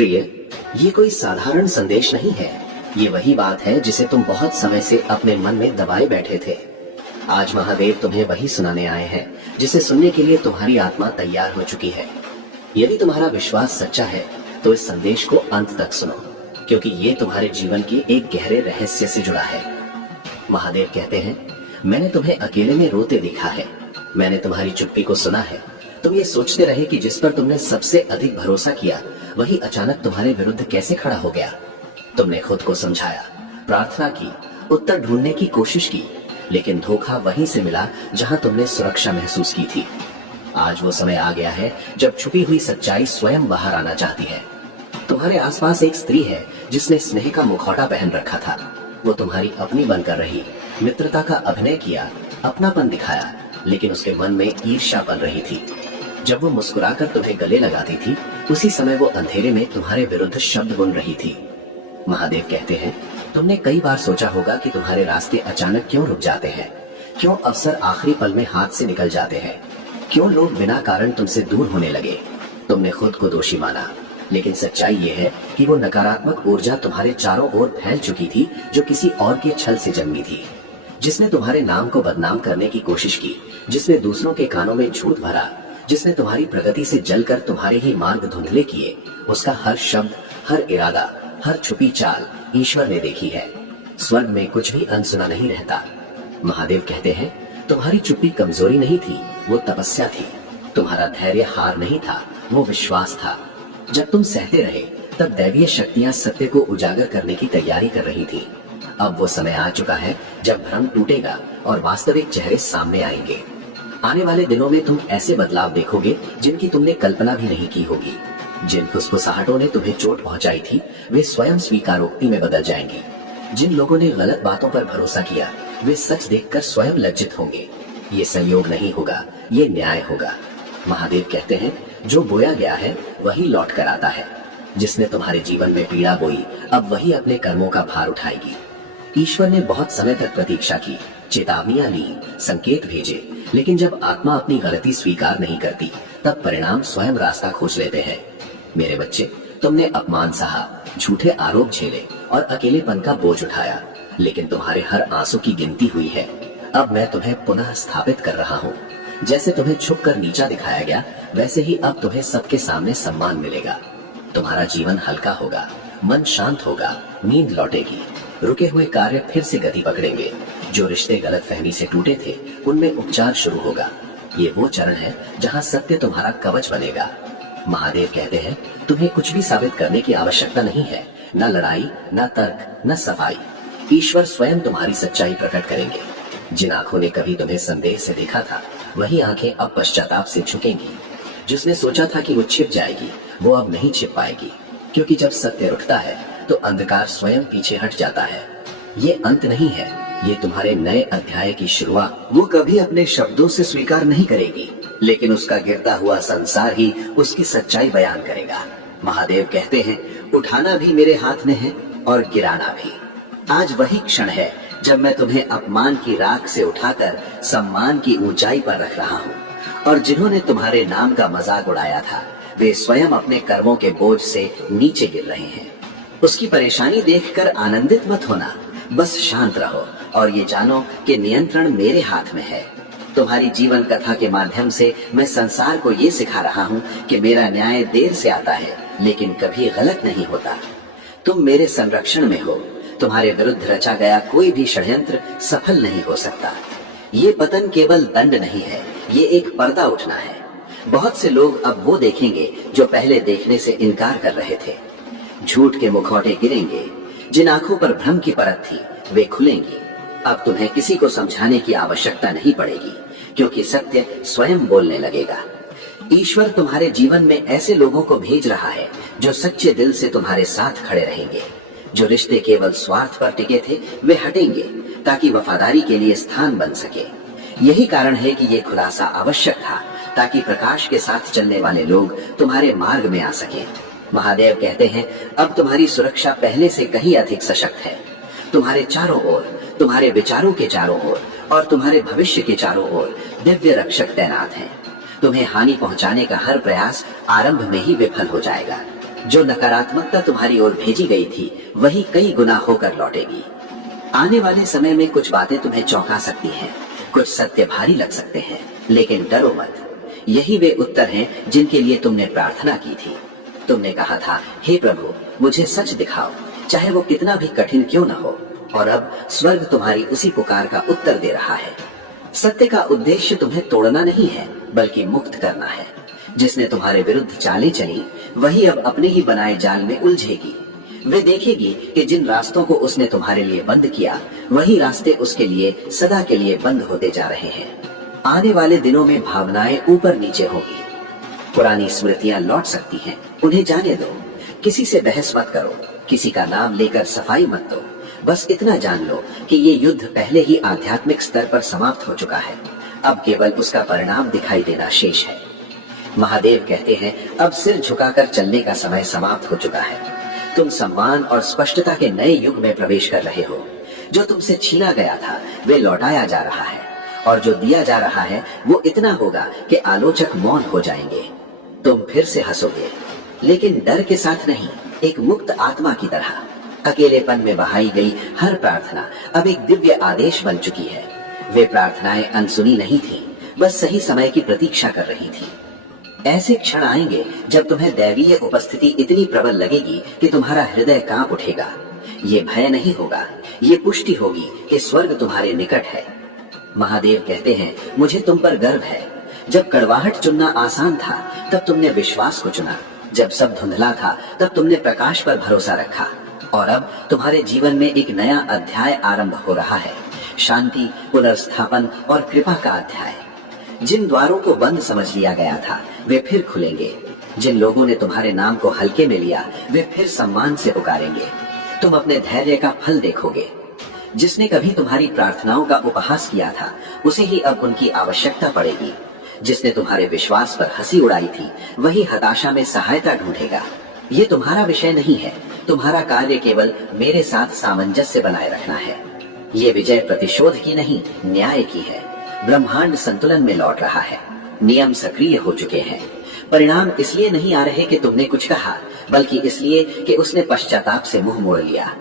प्रिय, ये कोई साधारण संदेश नहीं है। ये वही बात है जिसे तुम बहुत समय से अपने मन में दबाए बैठे थे। आज महादेव तुम्हें वही सुनाने आए हैं जिसे सुनने के लिए तुम्हारी आत्मा तैयार हो चुकी है। यदि तुम्हारा विश्वास सच्चा है तो इस संदेश को अंत तक सुनो, क्योंकि ये तुम्हारे जीवन के एक गहरे रहस्य से जुड़ा है। महादेव कहते हैं, मैंने तुम्हें अकेले में रोते देखा है, मैंने तुम्हारी चुप्पी को सुना है। तुम ये सोचते रहे कि जिस पर तुमने सबसे अधिक भरोसा किया वही अचानक तुम्हारे विरुद्ध कैसे खड़ा हो गया। तुमने खुद को समझाया, प्रार्थना की, उत्तर ढूंढने की कोशिश की, लेकिन धोखा वहीं से मिला जहां तुमने सुरक्षा महसूस की थी। आज वो समय आ गया है जब छुपी हुई सच्चाई स्वयं बाहर आना चाहती है। तुम्हारे आसपास एक स्त्री है जिसने स्नेह का मुखौटा पहन रखा था। वो तुम्हारी अपनी बनकर रही, मित्रता का अभिनय किया, अपनापन दिखाया, लेकिन उसके मन में ईर्ष्या पल रही थी। जब वो मुस्कुराकर तुम्हें गले लगाती थी, उसी समय वो अंधेरे में तुम्हारे विरुद्ध शब्द बुन रही थी। महादेव कहते हैं, तुमने कई बार सोचा होगा कि तुम्हारे रास्ते अचानक क्यों रुक जाते हैं, क्यों अवसर आखिरी पल में हाथ से निकल जाते हैं, क्यों लोग बिना कारण तुमसे दूर होने लगे। तुमने खुद को दोषी माना, लेकिन सच्चाई ये है कि वो नकारात्मक ऊर्जा तुम्हारे चारों ओर फैल चुकी थी, जो किसी और के छल से जन्मी थी, जिसने तुम्हारे नाम को बदनाम करने की कोशिश की, जिसने दूसरों के कानों में झूठ भरा, जिसने तुम्हारी प्रगति से जलकर तुम्हारे ही मार्ग धुंधले किए। उसका हर शब्द, हर इरादा, हर छुपी चाल ईश्वर ने देखी है। स्वर्ग में कुछ भी अनसुना नहीं रहता। महादेव कहते हैं, तुम्हारी चुप्पी कमजोरी नहीं थी, वो तपस्या थी। तुम्हारा धैर्य हार नहीं था, वो विश्वास था। जब तुम सहते रहे तब दैवीय शक्तियां सत्य को उजागर करने की तैयारी कर रही थी। अब वो समय आ चुका है जब भ्रम टूटेगा और वास्तविक चेहरे सामने आएंगे। आने वाले दिनों में तुम ऐसे बदलाव देखोगे जिनकी तुमने कल्पना भी नहीं की होगी। जिन फुसफुसाहटों ने तुम्हें चोट पहुंचाई थी, वे स्वयं स्वीकारोक्ति में बदल जाएंगी। जिन लोगों ने गलत बातों पर भरोसा किया, वे सच देखकर स्वयं लज्जित होंगे। ये संयोग नहीं होगा, ये न्याय होगा। महादेव कहते हैं, जो बोया गया है वही लौट कर आता है। जिसने तुम्हारे जीवन में पीड़ा बोई, अब वही अपने कर्मों का भार उठाएगी। ईश्वर ने बहुत समय तक प्रतीक्षा की, चेतावनियां ली, संकेत भेजे, लेकिन जब आत्मा अपनी गलती स्वीकार नहीं करती, तब परिणाम स्वयं रास्ता खोज लेते हैं। मेरे बच्चे, तुमने अपमान सहा, झूठे आरोप झेले और अकेलेपन का बोझ उठाया, लेकिन तुम्हारे हर आंसू की गिनती हुई है। अब मैं तुम्हें पुनः स्थापित कर रहा हूँ। जैसे तुम्हें छुपकर नीचा दिखाया गया, वैसे ही अब तुम्हें सबके सामने सम्मान मिलेगा। तुम्हारा जीवन हल्का होगा, मन शांत होगा, नींद लौटेगी, रुके हुए कार्य फिर से गति पकड़ेंगे। जो रिश्ते गलतफहमी से टूटे थे, उनमें उपचार शुरू होगा। ये वो चरण है जहाँ सत्य तुम्हारा कवच बनेगा। महादेव कहते हैं, तुम्हें कुछ भी साबित करने की आवश्यकता नहीं है। न लड़ाई, न तर्क, न सफाई। ईश्वर स्वयं तुम्हारी सच्चाई प्रकट करेंगे। जिन आंखों ने कभी तुम्हें संदेह से देखा था, वही आंखें अब पश्चाताप से झुकेंगी। जिसने सोचा था कि वो छिप जाएगी, वो अब नहीं छिप पाएगी, क्योंकि जब सत्य उठता है तो अंधकार स्वयं पीछे हट जाता है। ये अंत नहीं है, ये तुम्हारे नए अध्याय की शुरुआत। वो कभी अपने शब्दों से स्वीकार नहीं करेगी, लेकिन उसका गिरता हुआ संसार ही उसकी सच्चाई बयान करेगा। महादेव कहते हैं, उठाना भी मेरे हाथ में है और गिराना भी। आज वही क्षण है जब मैं तुम्हें अपमान की राख से उठाकर सम्मान की ऊंचाई पर रख रहा हूँ। और जिन्होंने तुम्हारे नाम का मजाक उड़ाया था, वे स्वयं अपने कर्मों के बोझ से नीचे गिर रहे हैं। उसकी परेशानी देखकर आनंदित मत होना, बस शांत रहो और ये जानो कि नियंत्रण मेरे हाथ में है। तुम्हारी जीवन कथा के माध्यम से मैं संसार को ये सिखा रहा हूँ कि मेरा न्याय देर से आता है, लेकिन कभी गलत नहीं होता। तुम मेरे संरक्षण में हो। तुम्हारे विरुद्ध रचा गया कोई भी षड्यंत्र सफल नहीं हो सकता। ये पतन केवल दंड नहीं है, ये एक पर्दा उठना है। बहुत से लोग अब वो देखेंगे जो पहले देखने से इनकार कर रहे थे। झूठ के मुखौटे गिरेंगे। जिन आंखों पर भ्रम की परत थी, वे खुलेंगी। अब तुम्हें किसी को समझाने की आवश्यकता नहीं पड़ेगी, क्योंकि सत्य स्वयं बोलने लगेगा। ईश्वर तुम्हारे जीवन में ऐसे लोगों को भेज रहा है जो सच्चे दिल से तुम्हारे साथ खड़े रहेंगे। जो रिश्ते केवल स्वार्थ पर टिके थे, वे हटेंगे ताकि वफादारी के लिए स्थान बन सके। यही कारण है कि ये खुलासा आवश्यक था, ताकि प्रकाश के साथ चलने वाले लोग तुम्हारे मार्ग में आ सके। महादेव कहते हैं, अब तुम्हारी सुरक्षा पहले से कहीं अधिक सशक्त है। तुम्हारे चारों ओर, तुम्हारे विचारों के चारों ओर और तुम्हारे भविष्य के चारों ओर दिव्य रक्षक तैनात हैं। तुम्हें हानि पहुंचाने का हर प्रयास आरंभ में ही विफल हो जाएगा। जो नकारात्मकता तुम्हारी ओर भेजी गई थी वही कई गुना होकर लौटेगी। आने वाले समय में कुछ बातें तुम्हें चौंका सकती हैं, कुछ सत्य भारी लग सकते हैं, लेकिन डरो मत। यही वे उत्तर हैं जिनके लिए तुमने प्रार्थना की थी। तुमने कहा था, हे प्रभु मुझे सच दिखाओ, चाहे वो कितना भी कठिन क्यों न हो। और अब स्वर्ग तुम्हारी उसी पुकार का उत्तर दे रहा है। सत्य का उद्देश्य तुम्हें तोड़ना नहीं है, बल्कि मुक्त करना है। जिसने तुम्हारे विरुद्ध चालें चली वही अब अपने ही बनाए जाल में उलझेगी। वे देखेगी कि जिन रास्तों को उसने तुम्हारे लिए बंद किया वही रास्ते उसके लिए सदा के लिए बंद होते जा रहे हैं। आने वाले दिनों में भावनाएं ऊपर नीचे होगी, पुरानी स्मृतियां लौट सकती हैं, उन्हें जाने दो। किसी से बहस मत करो, किसी का नाम लेकर सफाई मत दो। बस इतना जान लो कि ये युद्ध पहले ही आध्यात्मिक स्तर पर समाप्त हो चुका है, अब केवल उसका परिणाम दिखाई देना शेष है। महादेव कहते हैं, अब सिर झुकाकर चलने का समय समाप्त हो चुका है। तुम सम्मान और स्पष्टता के नए युग में प्रवेश कर रहे हो। जो तुमसे छीना गया था वे लौटाया जा रहा है, और जो दिया जा रहा है वो इतना होगा कि आलोचक मौन हो जाएंगे। तुम फिर से हंसोगे, लेकिन डर के साथ नहीं, एक मुक्त आत्मा की तरह। अकेलेपन में बहाई गई हर प्रार्थना अब एक दिव्य आदेश बन चुकी है। वे प्रार्थनाएं अनसुनी नहीं थीं, बस सही समय की प्रतीक्षा कर रही थीं। ऐसे क्षण आएंगे जब तुम्हें दैवीय उपस्थिति इतनी प्रबल लगेगी कि तुम्हारा हृदय कांप उठेगा। ये भय नहीं होगा, ये पुष्टि होगी कि स्वर्ग तुम्हारे निकट है। महादेव कहते हैं, मुझे तुम पर गर्व है। जब कड़वाहट चुनना आसान था तब तुमने विश्वास को चुना, जब सब धुंधला था तब तुमने प्रकाश पर भरोसा रखा, और अब तुम्हारे जीवन में एक नया अध्याय आरंभ हो रहा है। शांति, पुनर्स्थापन और कृपा का अध्याय। जिन द्वारों को बंद समझ लिया गया था वे फिर खुलेंगे। जिन लोगों ने तुम्हारे नाम को हल्के में लिया वे फिर सम्मान से पुकारेंगे। तुम अपने धैर्य का फल देखोगे। जिसने कभी तुम्हारी प्रार्थनाओं का उपहास किया था उसे ही अब उनकी आवश्यकता पड़ेगी। जिसने तुम्हारे विश्वास पर हंसी उड़ाई थी वही हताशा में सहायता ढूंढेगा। ये तुम्हारा विषय नहीं है, तुम्हारा कार्य केवल मेरे साथ सामंजस्य बनाए रखना है। ये विजय प्रतिशोध की नहीं, न्याय की है। ब्रह्मांड संतुलन में लौट रहा है, नियम सक्रिय हो चुके हैं। परिणाम इसलिए नहीं आ रहे कि तुमने कुछ कहा, बल्कि इसलिए कि उसने पश्चाताप से मुंह मोड़ लिया।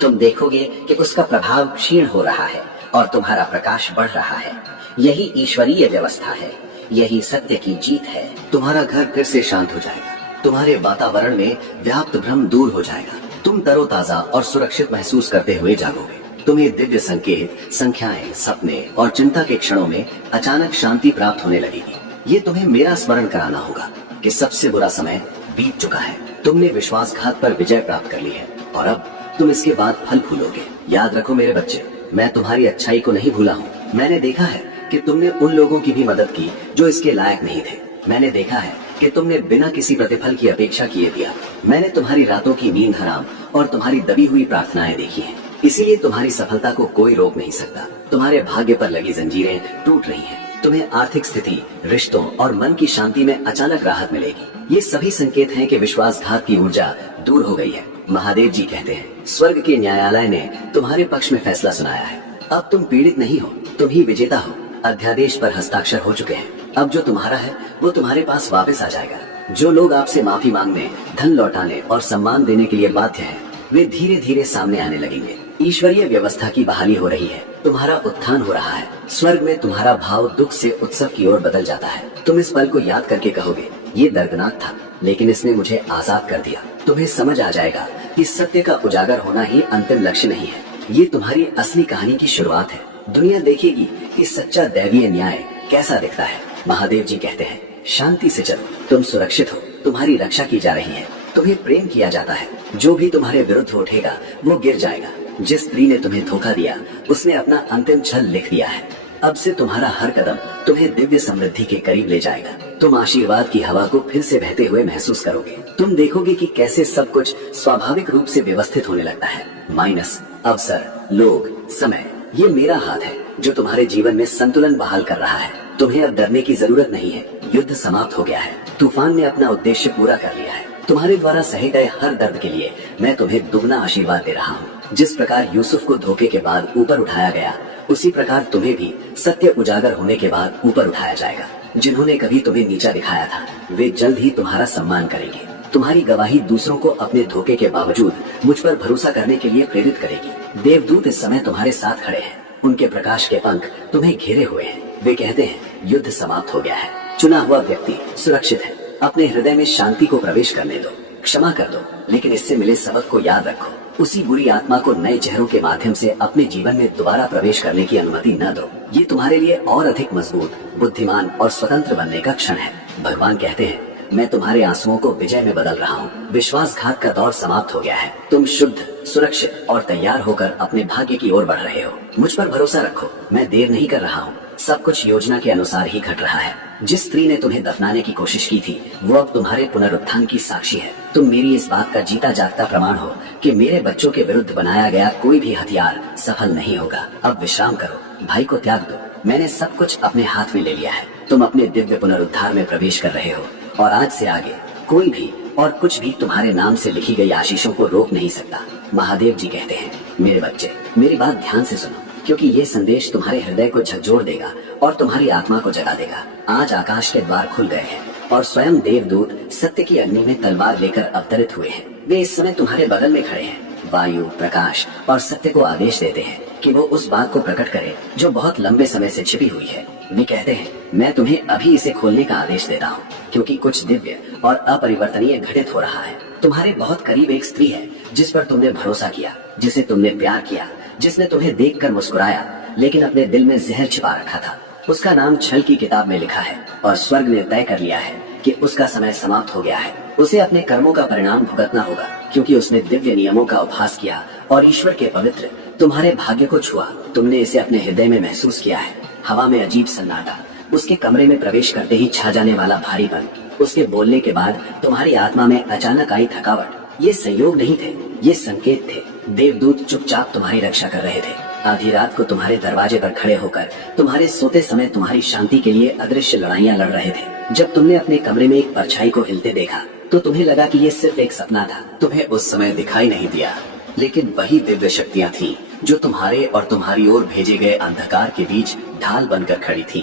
तुम देखोगे कि उसका प्रभाव क्षीण हो रहा है और तुम्हारा प्रकाश बढ़ रहा है। यही ईश्वरीय व्यवस्था है, यही सत्य की जीत है। तुम्हारा घर फिर से शांत हो जाएगा, तुम्हारे वातावरण में व्याप्त भ्रम दूर हो जाएगा। तुम तरोताजा और सुरक्षित महसूस करते हुए जागोगे। तुम्हें दिव्य संकेत, संख्याएं, सपने और चिंता के क्षणों में अचानक शांति प्राप्त होने लगेगी। ये तुम्हें मेरा स्मरण कराना होगा कि सबसे बुरा समय बीत चुका है। तुमने विश्वासघात पर विजय प्राप्त कर ली है और अब तुम इसके बाद फल फूलोगे। याद रखो मेरे बच्चे, मैं तुम्हारी अच्छाई को नहीं भूला हूँ। मैंने देखा है कि तुमने उन लोगों की भी मदद की जो इसके लायक नहीं थे। मैंने देखा है कि तुमने बिना किसी प्रतिफल की अपेक्षा किए दिया। मैंने तुम्हारी रातों की नींद हराम और तुम्हारी दबी हुई प्रार्थनाएं देखी हैं। इसीलिए तुम्हारी सफलता को कोई रोक नहीं सकता। तुम्हारे भाग्य पर लगी जंजीरें टूट रही हैं। तुम्हें आर्थिक स्थिति, रिश्तों और मन की शांति में अचानक राहत मिलेगी। ये सभी संकेत हैं कि विश्वासघात की ऊर्जा दूर हो गई है। महादेव जी कहते हैं, स्वर्ग के न्यायालय ने तुम्हारे पक्ष में फैसला सुनाया है। अब तुम पीड़ित नहीं हो, तुम ही विजेता हो। अध्यादेश पर हस्ताक्षर हो चुके हैं। अब जो तुम्हारा है वो तुम्हारे पास वापस आ जाएगा। जो लोग आपसे माफी मांगने, धन लौटाने और सम्मान देने के लिए बाध्य हैं, वे धीरे धीरे सामने आने लगेंगे। ईश्वरीय व्यवस्था की बहाली हो रही है। तुम्हारा उत्थान हो रहा है। स्वर्ग में तुम्हारा भाव दुख से उत्सव की ओर बदल जाता है। तुम इस पल को याद करके कहोगे, ये दर्दनाक था लेकिन इसने मुझे आजाद कर दिया। तुम्हें समझ आ जाएगा कि सत्य का उजागर होना ही अंतिम लक्ष्य नहीं है, ये तुम्हारी असली कहानी की शुरुआत है। दुनिया देखेगी कि सच्चा दैवीय न्याय कैसा दिखता है। महादेव जी कहते हैं, शांति से चलो, तुम सुरक्षित हो, तुम्हारी रक्षा की जा रही है, तुम्हें प्रेम किया जाता है। जो भी तुम्हारे विरुद्ध उठेगा वो गिर जाएगा। जिस स्त्री ने तुम्हें धोखा दिया उसने अपना अंतिम छल लिख दिया है। अब से तुम्हारा हर कदम तुम्हें दिव्य समृद्धि के करीब ले जाएगा। तुम आशीर्वाद की हवा को फिर से बहते हुए महसूस करोगे। तुम देखोगे कि कैसे सब कुछ स्वाभाविक रूप से व्यवस्थित होने लगता है। माइनस, अवसर, लोग, समय, ये मेरा हाथ है जो तुम्हारे जीवन में संतुलन बहाल कर रहा है। तुम्हें अब डरने की जरूरत नहीं है। युद्ध समाप्त हो गया है। तूफान ने अपना उद्देश्य पूरा कर लिया है। तुम्हारे द्वारा सहे गए हर दर्द के लिए मैं तुम्हें दुगना आशीर्वाद दे रहा हूँ। जिस प्रकार यूसुफ को धोखे के बाद ऊपर उठाया गया, उसी प्रकार तुम्हें भी सत्य उजागर होने के बाद ऊपर उठाया जाएगा। जिन्होंने कभी तुम्हें नीचा दिखाया था वे जल्द ही तुम्हारा सम्मान करेंगे। तुम्हारी गवाही दूसरों को अपने धोखे के बावजूद मुझ पर भरोसा करने के लिए प्रेरित करेगी। देवदूत इस समय तुम्हारे साथ खड़े हैं, उनके प्रकाश के पंख तुम्हें घेरे हुए हैं। वे कहते हैं युद्ध समाप्त हो गया है, चुना हुआ व्यक्ति सुरक्षित है। अपने हृदय में शांति को प्रवेश करने दो, क्षमा कर दो, लेकिन इससे मिले सबक को याद रखो। उसी बुरी आत्मा को नए चेहरों के माध्यम से अपने जीवन में दोबारा प्रवेश करने की अनुमति न दो। ये तुम्हारे लिए और अधिक मजबूत, बुद्धिमान और स्वतंत्र बनने का क्षण है। भगवान कहते हैं मैं तुम्हारे आंसुओं को विजय में बदल रहा हूँ। विश्वासघात का दौर समाप्त हो गया है। तुम शुद्ध, सुरक्षित और तैयार होकर अपने भाग्य की ओर बढ़ रहे हो। मुझ पर भरोसा रखो, मैं देर नहीं कर रहा हूँ। सब कुछ योजना के अनुसार ही घट रहा है। जिस स्त्री ने तुम्हें दफनाने की कोशिश की थी वो अब तुम्हारे पुनरुत्थान की साक्षी है। तुम मेरी इस बात का जीता जागता प्रमाण हो कि मेरे बच्चों के विरुद्ध बनाया गया कोई भी हथियार सफल नहीं होगा। अब विश्राम करो, भाई को त्याग दो। मैंने सब कुछ अपने हाथ में ले लिया है। तुम अपने दिव्य पुनरुद्धार में प्रवेश कर रहे हो और आज से आगे कोई भी और कुछ भी तुम्हारे नाम से लिखी गई आशीषों को रोक नहीं सकता। महादेव जी कहते हैं मेरे बच्चे, मेरी बात ध्यान से सुनो, क्योंकि ये संदेश तुम्हारे हृदय को झकझोर देगा और तुम्हारी आत्मा को जगा देगा। आज आकाश के द्वार खुल गए हैं और स्वयं देवदूत सत्य की अग्नि में तलवार लेकर अवतरित हुए हैं। वे इस समय तुम्हारे बगल में खड़े हैं। वायु, प्रकाश और सत्य को आदेश देते हैं कि वो उस बात को प्रकट करे जो बहुत लंबे समय से छिपी हुई है। वे कहते हैं मैं तुम्हें अभी इसे खोलने का आदेश देता हूँ, क्योंकि कुछ दिव्य और अपरिवर्तनीय घटित हो रहा है। तुम्हारे बहुत करीब एक स्त्री है जिस पर तुमने भरोसा किया, जिसे तुमने प्यार किया, जिसने तुम्हें देखकर मुस्कुराया, लेकिन अपने दिल में जहर छिपा रखा था। उसका नाम छल की किताब में लिखा है और स्वर्ग ने तय कर लिया है कि उसका समय समाप्त हो गया है। उसे अपने कर्मों का परिणाम भुगतना होगा, क्योंकि उसने दिव्य नियमों का उपहास किया और ईश्वर के पवित्र तुम्हारे भाग्य को छुआ। तुमने इसे अपने हृदय में महसूस किया है। हवा में अजीब सन्नाटा, उसके कमरे में प्रवेश करते ही छा जाने वाला भारीपन, उसके बोलने के बाद तुम्हारी आत्मा में अचानक आई थकावट। ये संयोग नहीं थे, ये संकेत थे। देवदूत चुपचाप तुम्हारी रक्षा कर रहे थे। आधी रात को तुम्हारे दरवाजे पर खड़े होकर तुम्हारे सोते समय तुम्हारी शांति के लिए अदृश्य लड़ाइयाँ लड़ रहे थे। जब तुमने अपने कमरे में एक परछाई को हिलते देखा तो तुम्हें लगा कि ये सिर्फ एक सपना था। तुम्हें उस समय दिखाई नहीं दिया, लेकिन वही दिव्य शक्तियाँ थीं जो तुम्हारे और तुम्हारी ओर भेजे गए अंधकार के बीच ढाल बनकर खड़ी थीं।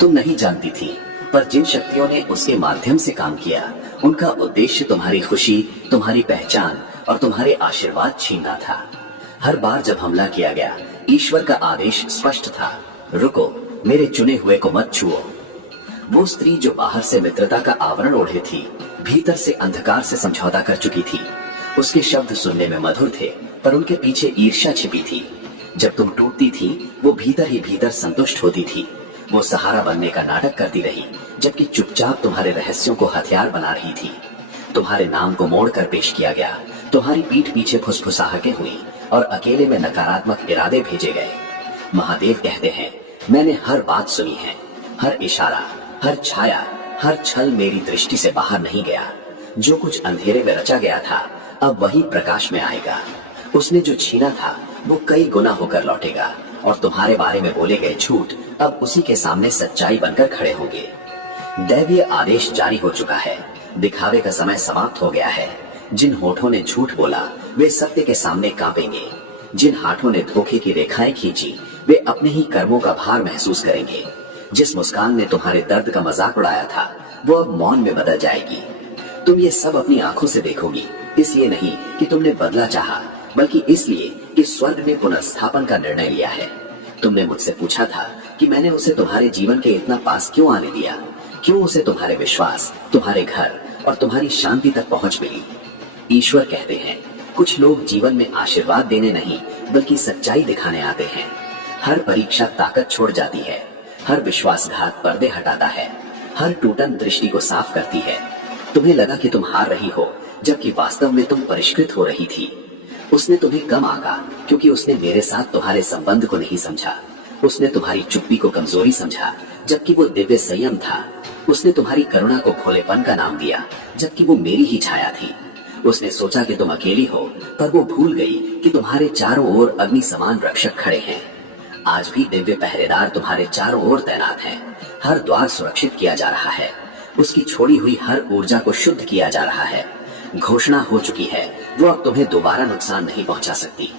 तुम नहीं जानती थी, पर जिन शक्तियों ने उसके माध्यम से काम किया उनका उद्देश्य तुम्हारी खुशी, तुम्हारी पहचान और तुम्हारे आशीर्वाद छीनना था। हर बार जब हमला किया गया ईश्वर का आदेश स्पष्ट था, रुको, मेरे चुने हुए को मत छुओ। वो स्त्री जो बाहर से मित्रता का आवरण ओढ़े थी, भीतर से अंधकार से समझौता कर चुकी थी। उसके शब्द सुनने में मधुर थे, पर उनके पीछे ईर्ष्या छिपी थी। जब तुम टूटती थी वो भीतर ही भीतर संतुष्ट होती थी। वो सहारा बनने का नाटक करती रही, जबकि चुपचाप तुम्हारे रहस्यों को हथियार बना रही थी। तुम्हारे नाम को मोड़ कर पेश किया गया, तुम्हारी पीठ पीछे फुसफुसाहटें हुई और अकेले में नकारात्मक इरादे भेजे गए। महादेव कहते हैं मैंने हर बात सुनी है। हर इशारा, हर छाया, हर छल मेरी दृष्टि से बाहर नहीं गया। जो कुछ अंधेरे में रचा गया था अब वही प्रकाश में आएगा। उसने जो छीना था वो कई गुना होकर लौटेगा और तुम्हारे बारे में बोले गए झूठ अब उसी के सामने सच्चाई बनकर खड़े होंगे। दैवीय आदेश जारी हो चुका है। दिखावे का समय समाप्त हो गया है। जिन होठों ने झूठ बोला वे सत्य के सामने कांपेंगे। जिन हाथों ने धोखे की रेखाएं खींची वे अपने ही कर्मों का भार महसूस करेंगे। जिस मुस्कान ने तुम्हारे दर्द का मजाक उड़ाया था वो अब मौन में बदल जाएगी। तुम ये सब अपनी आंखों से देखोगी, इसलिए नहीं कि तुमने बदला चाहा, बल्कि इसलिए कि स्वर्ग ने पुनर्स्थापन का निर्णय लिया है। तुमने मुझसे पूछा था कि मैंने उसे तुम्हारे जीवन के इतना पास क्यों आने दिया, क्यों उसे तुम्हारे विश्वास, तुम्हारे घर और तुम्हारी शांति तक पहुंच मिली। ईश्वर कहते हैं कुछ लोग जीवन में आशीर्वाद देने नहीं बल्कि सच्चाई दिखाने आते हैं। हर परीक्षा ताकत छोड़ जाती है, हर विश्वासघात पर्दे हटाता है, हर टूटन दृष्टि को साफ करती है। तुम्हें लगा कि तुम हार रही हो, जबकि वास्तव में तुम परिष्कृत हो रही थी। उसने तुम्हें कम आंका क्योंकि उसने मेरे साथ तुम्हारे संबंध को नहीं समझा। उसने तुम्हारी चुप्पी को कमजोरी समझा, जबकि वो दिव्य संयम था। उसने तुम्हारी करुणा को भोलेपन का नाम दिया, जबकि वो मेरी ही छाया थी। उसने सोचा कि तुम अकेली हो, पर वो भूल गई कि तुम्हारे चारों ओर अग्नि समान रक्षक खड़े हैं। आज भी दिव्य पहरेदार तुम्हारे चारों ओर तैनात हैं। हर द्वार सुरक्षित किया जा रहा है। उसकी छोड़ी हुई हर ऊर्जा को शुद्ध किया जा रहा है। घोषणा हो चुकी है, वो अब तुम्हें दोबारा नुकसान नहीं पहुंचा सकती।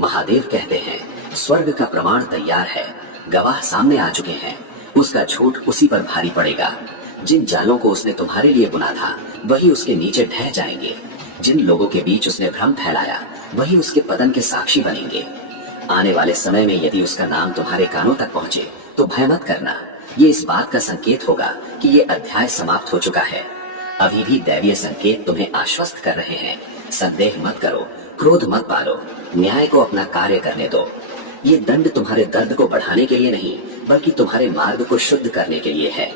महादेव कहते हैं स्वर्ग का प्रमाण तैयार है, गवाह सामने आ चुके हैं। उसका झूठ उसी पर भारी पड़ेगा। जिन जालों को उसने तुम्हारे लिए बुना था वही उसके नीचे ढह जाएंगे। जिन लोगों के बीच उसने भ्रम फैलाया वही उसके पतन के साक्षी बनेंगे। आने वाले समय में यदि उसका नाम तुम्हारे कानों तक पहुंचे तो भय मत करना। ये इस बात का संकेत होगा कि ये अध्याय समाप्त हो चुका है। अभी भी दैवीय संकेत तुम्हें आश्वस्त कर रहे हैं। संदेह मत करो, क्रोध मत पालो, न्याय को अपना कार्य करने दो। ये दंड तुम्हारे दर्द को बढ़ाने के लिए नहीं बल्कि तुम्हारे मार्ग को शुद्ध करने के लिए है।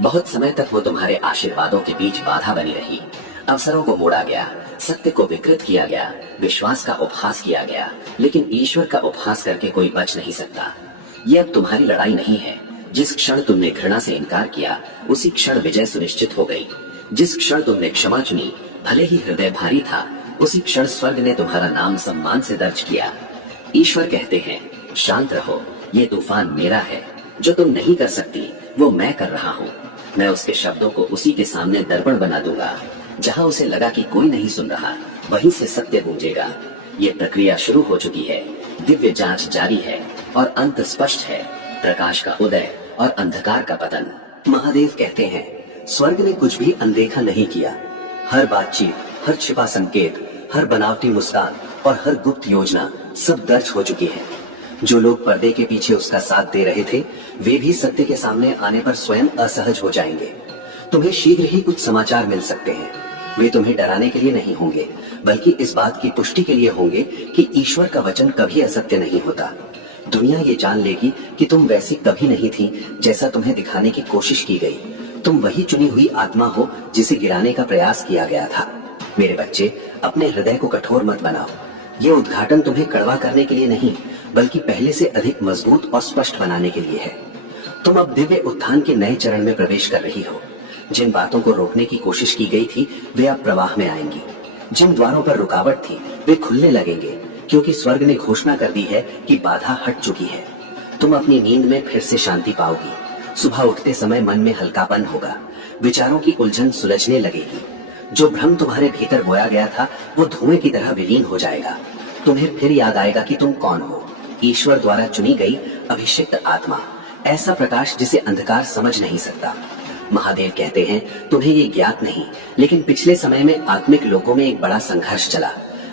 बहुत समय तक वो तुम्हारे आशीर्वादों के बीच बाधा बनी रही। अवसरों को मोड़ा गया, सत्य को विकृत किया गया, विश्वास का उपहास किया गया, लेकिन ईश्वर का उपहास करके कोई बच नहीं सकता। ये अब तुम्हारी लड़ाई नहीं है। जिस क्षण तुमने घृणा से इनकार किया उसी क्षण विजय सुनिश्चित हो गई। जिस क्षण तुमने क्षमा चुनी भले ही हृदय भारी था उसी क्षण स्वर्ग ने तुम्हारा नाम सम्मान से दर्ज किया। ईश्वर कहते हैं, शांत रहो, ये तूफान मेरा है। जो तुम नहीं कर सकती वो मैं कर रहा हूँ। मैं उसके शब्दों को उसी के सामने दर्पण बना दूंगा। जहाँ उसे लगा कि कोई नहीं सुन रहा वहीं से सत्य गूंजेगा। ये प्रक्रिया शुरू हो चुकी है। दिव्य जांच जारी है और अंत स्पष्ट है। प्रकाश का उदय और अंधकार का पतन। महादेव कहते हैं, स्वर्ग ने कुछ भी अनदेखा नहीं किया। हर बातचीत, हर छिपा संकेत, हर बनावटी मुस्कान और हर गुप्त योजना सब दर्ज हो चुकी है। जो लोग पर्दे के पीछे उसका साथ दे रहे थे वे भी सत्य के सामने आने पर स्वयं असहज हो जाएंगे। तुम्हें शीघ्र ही कुछ समाचार मिल सकते हैं। वे तुम्हें डराने के लिए नहीं होंगे बल्कि इस बात की पुष्टि के लिए होंगे कि ईश्वर का वचन कभी असत्य नहीं होता। दुनिया ये जान लेगी कि तुम वैसी कभी नहीं थी जैसा तुम्हें दिखाने की कोशिश की गई। तुम वही चुनी हुई आत्मा हो जिसे गिराने का प्रयास किया गया था। मेरे बच्चे, अपने हृदय को कठोर मत बनाओ। ये उद्घाटन तुम्हें कड़वा करने के लिए नहीं बल्कि पहले से अधिक मजबूत और स्पष्ट बनाने के लिए है। तुम अब दिव्य उत्थान के नए चरण में प्रवेश कर रही हो। जिन बातों को रोकने की कोशिश की गई थी वे अब प्रवाह में आएंगी। जिन द्वारों पर रुकावट थी वे खुलने लगेंगे क्योंकि स्वर्ग ने घोषणा कर दी है कि बाधा हट चुकी है। तुम अपनी नींद में फिर से शांति पाओगी। सुबह उठते समय मन में हल्कापन होगा। विचारों की उलझन सुलझने लगेगी। जो भ्रम तुम्हारे भीतर बोया गया था वो धुएं की तरह विलीन हो जाएगा। तुम्हें फिर याद आएगा कि तुम कौन हो। ईश्वर द्वारा चुनी गई अभिषिक्त आत्मा, ऐसा प्रकाश जिसे अंधकार समझ नहीं सकता। महादेव कहते हैं, तुम्हें ये ज्ञात नहीं लेकिन पिछले समय में आत्मिक लोकों में एक बड़ा संघर्ष चला।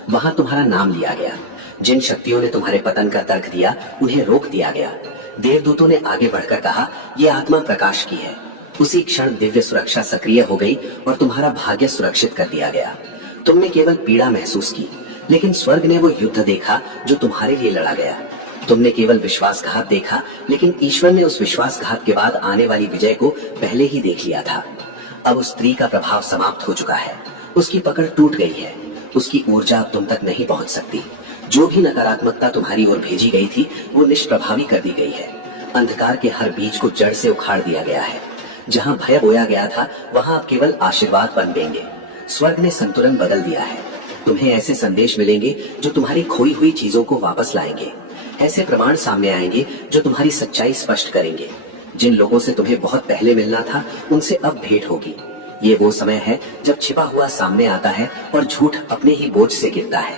वहां तुम्हारा नाम लिया गया। जिन शक्तियों ने तुम्हारे पतन का तर्क दिया उन्हें रोक दिया गया। देवदूतों ने आगे बढ़कर कहा, ये आत्मा प्रकाश की है। उसी क्षण दिव्य सुरक्षा सक्रिय हो गई और तुम्हारा भाग्य सुरक्षित कर दिया गया। तुमने केवल पीड़ा महसूस की लेकिन स्वर्ग ने वो युद्ध देखा जो तुम्हारे लिए लड़ा गया। तुमने केवल विश्वासघात देखा लेकिन ईश्वर ने उस विश्वासघात के बाद आने वाली विजय को पहले ही देख लिया था। अब उस स्त्री का प्रभाव समाप्त हो चुका है। उसकी पकड़ टूट गई है। उसकी ऊर्जा अब तुम तक नहीं पहुंच सकती। जो भी नकारात्मकता तुम्हारी ओर भेजी गई थी वो निष्प्रभावी कर दी गई है। अंधकार के हर बीज को जड़ से उखाड़ दिया गया है। जहाँ भय बोया गया था वहाँ अब केवल आशीर्वाद पनपेंगे। स्वर्ग ने संतुलन बदल दिया है। तुम्हें ऐसे संदेश मिलेंगे जो तुम्हारी खोई हुई चीजों को वापस लाएंगे। ऐसे प्रमाण सामने आएंगे जो तुम्हारी सच्चाई स्पष्ट करेंगे। जिन लोगों से तुम्हें बहुत पहले मिलना था उनसे अब भेंट होगी। ये वो समय है जब छिपा हुआ सामने आता है और झूठ अपने ही बोझ से गिरता है।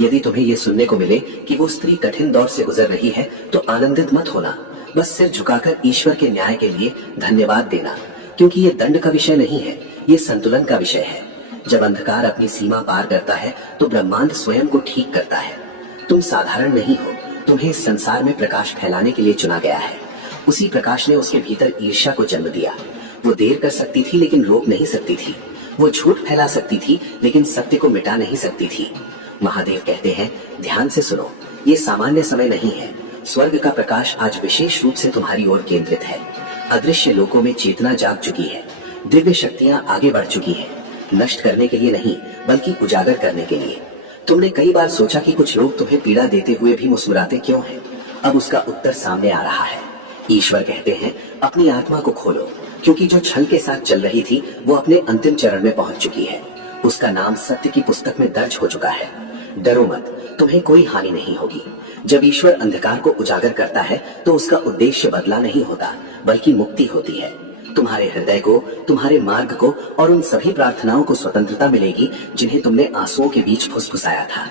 यदि तुम्हें ये सुनने को मिले कि वो स्त्री कठिन दौर से गुजर रही है तो आनंदित मत होना। बस सिर झुकाकर ईश्वर के न्याय के लिए धन्यवाद देना, क्योंकि ये दंड का विषय नहीं है, ये संतुलन का विषय है। जब अंधकार अपनी सीमा पार करता है तो ब्रह्मांड स्वयं को ठीक करता है। तुम साधारण नहीं हो। तुम्हें इस संसार में प्रकाश फैलाने के लिए चुना गया है। उसी प्रकाश ने उसके भीतर ईर्ष्या को जन्म दिया। वो देर कर सकती थी लेकिन रोक नहीं सकती थी। वो झूठ फैला सकती थी लेकिन सत्य को मिटा नहीं सकती थी। महादेव कहते हैं, ध्यान से सुनो, ये सामान्य समय नहीं है। स्वर्ग का प्रकाश आज विशेष रूप से तुम्हारी ओर केंद्रित है। अदृश्य लोकों में चेतना जाग चुकी है। दिव्य शक्तियां आगे बढ़ चुकी है। नष्ट करने के लिए नहीं बल्कि उजागर करने के लिए। तुमने कई बार सोचा कि कुछ लोग तुम्हें पीड़ा देते हुए भी मुस्कुराते क्यों हैं? अब उसका उत्तर सामने आ रहा है। ईश्वर कहते हैं, अपनी आत्मा को खोलो, क्योंकि जो छल के साथ चल रही थी वो अपने अंतिम चरण में पहुंच चुकी है। उसका नाम सत्य की पुस्तक में दर्ज हो चुका है। डरो मत, तुम्हें कोई हानि नहीं होगी। जब ईश्वर अंधकार को उजागर करता है तो उसका उद्देश्य बदला नहीं होता बल्कि मुक्ति होती है। तुम्हारे हृदय को, तुम्हारे मार्ग को और उन सभी प्रार्थनाओं को स्वतंत्रता मिलेगी जिन्हें तुमने आंसुओं के बीच फुसफुसाया था।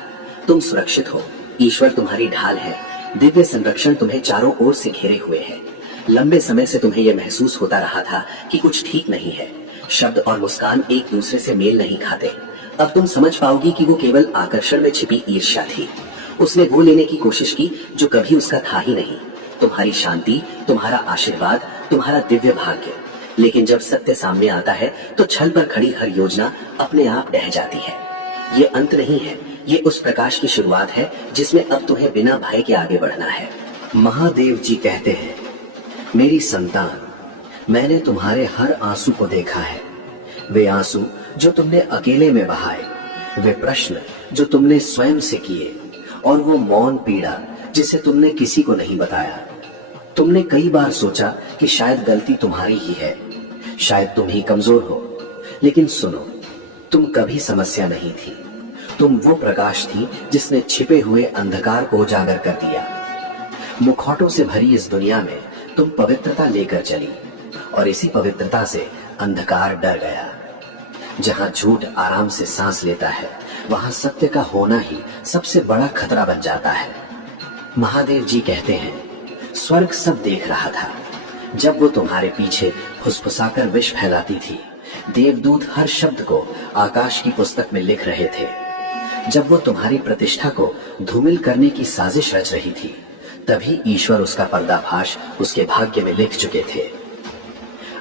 तुम सुरक्षित हो। ईश्वर तुम्हारी ढाल है। दिव्य संरक्षण तुम्हें चारों ओर से घेरे हुए है। लंबे समय से तुम्हें यह महसूस होता रहा था कि कुछ ठीक नहीं है। शब्द और मुस्कान एक दूसरे से मेल नहीं खाते। अब तुम समझ पाओगी कि वो केवल आकर्षण में छिपी ईर्ष्या थी। उसने वो लेने की कोशिश की जो कभी उसका था ही नहीं, तुम्हारी शांति, तुम्हारा आशीर्वाद, तुम्हारा दिव्य भाग्य। लेकिन जब सत्य सामने आता है तो छल पर खड़ी हर योजना अपने आप ढह जाती है। ये अंत नहीं है, ये उस प्रकाश की शुरुआत है जिसमें अब तुम्हें बिना भय के आगे बढ़ना है। महादेव जी कहते हैं, मेरी संतान, मैंने तुम्हारे हर आंसू को देखा है। वे आंसू जो तुमने अकेले में बहाए, वे प्रश्न जो तुमने स्वयं से किए, और वो मौन पीड़ा जिसे तुमने किसी को नहीं बताया। तुमने कई बार सोचा कि शायद गलती तुम्हारी ही है, शायद तुम ही कमजोर हो। लेकिन सुनो, तुम कभी समस्या नहीं थी। तुम वो प्रकाश थी जिसने छिपे हुए अंधकार को उजागर कर दिया। मुखौटों से भरी इस दुनिया में तुम पवित्रता लेकर चली, और इसी पवित्रता से अंधकार डर गया। जहां झूठ आराम से सांस लेता है, वहां सत्य का होना ही सबसे बड़ा खतरा बन जाता है। महादेव जी कहते हैं, स्वर्ग सब देख रहा था जब वो तुम्हारे पीछे फुसफुसाकर विष फैलाती थी। देवदूत हर शब्द को आकाश की पुस्तक में लिख रहे थे। जब वो तुम्हारी प्रतिष्ठा को धूमिल करने की साजिश रच रही थी, तभी ईश्वर उसका पर्दाफाश उसके भाग्य में लिख चुके थे।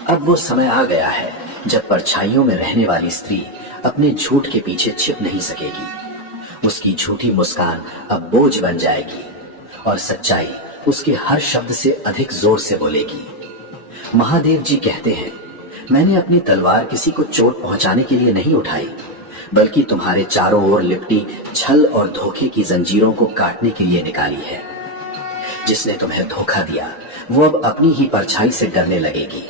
अब वो समय आ गया है जब परछाइयों में रहने वाली स्त्री अपने झूठ के पीछे छिप नहीं सकेगी। उसकी झूठी मुस्कान अब बोझ बन जाएगी, और सच्चाई उसके हर शब्द से अधिक जोर से बोलेगी। महादेव जी कहते हैं, मैंने अपनी तलवार किसी को चोट पहुंचाने के लिए नहीं उठाई, बल्कि तुम्हारे चारों ओर लिपटी छल और धोखे की जंजीरों को काटने के लिए निकाली है। जिसने तुम्हें धोखा दिया, वो अब अपनी ही परछाई से डरने लगेगी।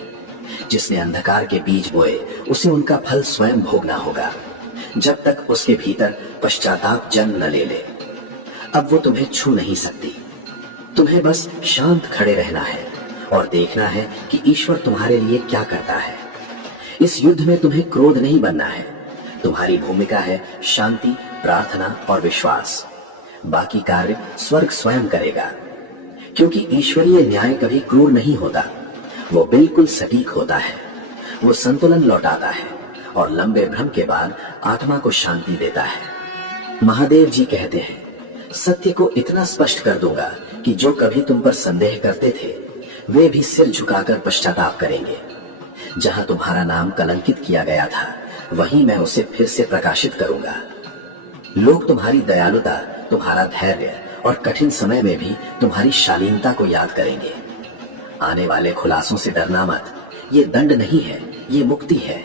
जिसने अंधकार के बीज बोए, उसे उनका फल स्वयं भोगना होगा, जब तक उसके भीतर पश्चाताप जन्म न ले ले। अब वो तुम्हें छू नहीं सकती। तुम्हें बस शांत खड़े रहना है और देखना है कि ईश्वर तुम्हारे लिए क्या करता है। इस युद्ध में तुम्हें क्रोध नहीं बनना है। तुम्हारी भूमिका है शांति, प्रार्थना और विश्वास। बाकी कार्य स्वर्ग स्वयं करेगा, क्योंकि ईश्वरीय न्याय कभी क्रूर नहीं होता। वो बिल्कुल सटीक होता है। वो संतुलन लौटाता है और लंबे भ्रम के बाद आत्मा को शांति देता है। महादेव जी कहते हैं, सत्य को इतना स्पष्ट कर दूंगा कि जो कभी तुम पर संदेह करते थे, वे भी सिर झुकाकर पश्चाताप करेंगे। जहां तुम्हारा नाम कलंकित किया गया था, वहीं मैं उसे फिर से प्रकाशित करूंगा। लोग तुम्हारी दयालुता, तुम्हारा धैर्य और कठिन समय में भी तुम्हारी शालीनता को याद करेंगे। आने वाले खुलासों से डरना मत। ये दंड नहीं है, ये मुक्ति है।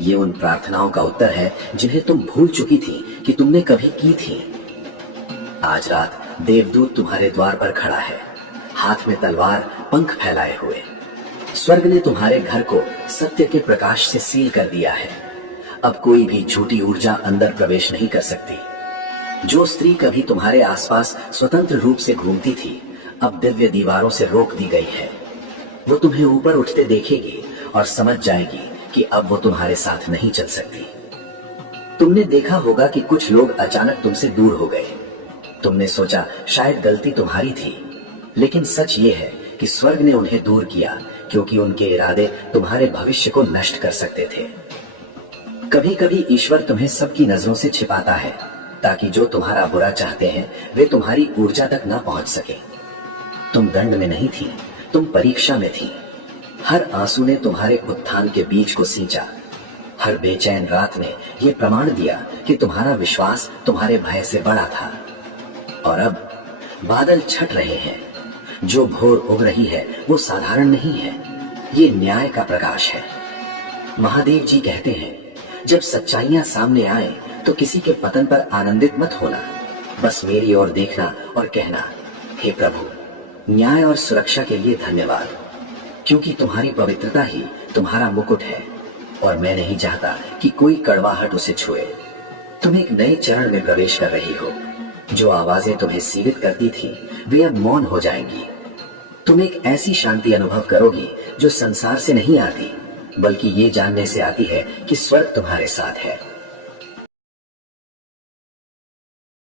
ये उन प्रार्थनाओं का उत्तर है जिन्हें तुम भूल चुकी थी कि तुमने कभी की थी। आज रात देवदूत तुम्हारे द्वार पर खड़ा है, हाथ में तलवार, पंख फैलाए हुए। स्वर्ग ने तुम्हारे घर को सत्य के प्रकाश से सील कर दिया है। अब कोई भी झूठी ऊर्जा अंदर प्रवेश नहीं कर सकती। जो स्त्री कभी तुम्हारे आसपास स्वतंत्र रूप से घूमती थी, अब दिव्य दीवारों से रोक दी गई है। वो तुम्हें ऊपर उठते देखेगी और समझ जाएगी कि अब वो तुम्हारे साथ नहीं चल सकती। तुमने देखा होगा कि कुछ लोग अचानक तुमसे दूर हो गए। तुमने सोचा शायद गलती तुम्हारी थी, लेकिन सच ये है कि स्वर्ग ने उन्हें दूर किया, क्योंकि उनके इरादे तुम्हारे भविष्य को नष्ट कर सकते थे। कभी कभी ईश्वर तुम्हें सबकी नजरों से छिपाता है, ताकि जो तुम्हारा बुरा चाहते हैं वे तुम्हारी ऊर्जा तक न पहुंच सके। तुम दंड में नहीं थी, तुम परीक्षा में थी। हर आंसू ने तुम्हारे उत्थान के बीज को सींचा। हर बेचैन रात ने यह प्रमाण दिया कि तुम्हारा विश्वास तुम्हारे भय से बड़ा था। और अब बादल छट रहे हैं। जो भोर उग रही है वो साधारण नहीं है, ये न्याय का प्रकाश है। महादेव जी कहते हैं, जब सच्चाइयां सामने आए तो किसी के पतन पर आनंदित मत होना, बस मेरी ओर देखना और कहना, हे प्रभु, न्याय और सुरक्षा के लिए धन्यवाद, क्योंकि तुम्हारी पवित्रता ही तुम्हारा मुकुट है और मैं नहीं चाहता कि कोई कड़वाहट उसे छुए। तुम एक नए चरण में प्रवेश कर रही हो। जो आवाजें तुम्हें सीमित करती थी, वे अब मौन हो जाएंगी। तुम एक ऐसी शांति अनुभव करोगी जो संसार से नहीं आती, बल्कि ये जानने से आती है कि स्वर्ग तुम्हारे साथ है।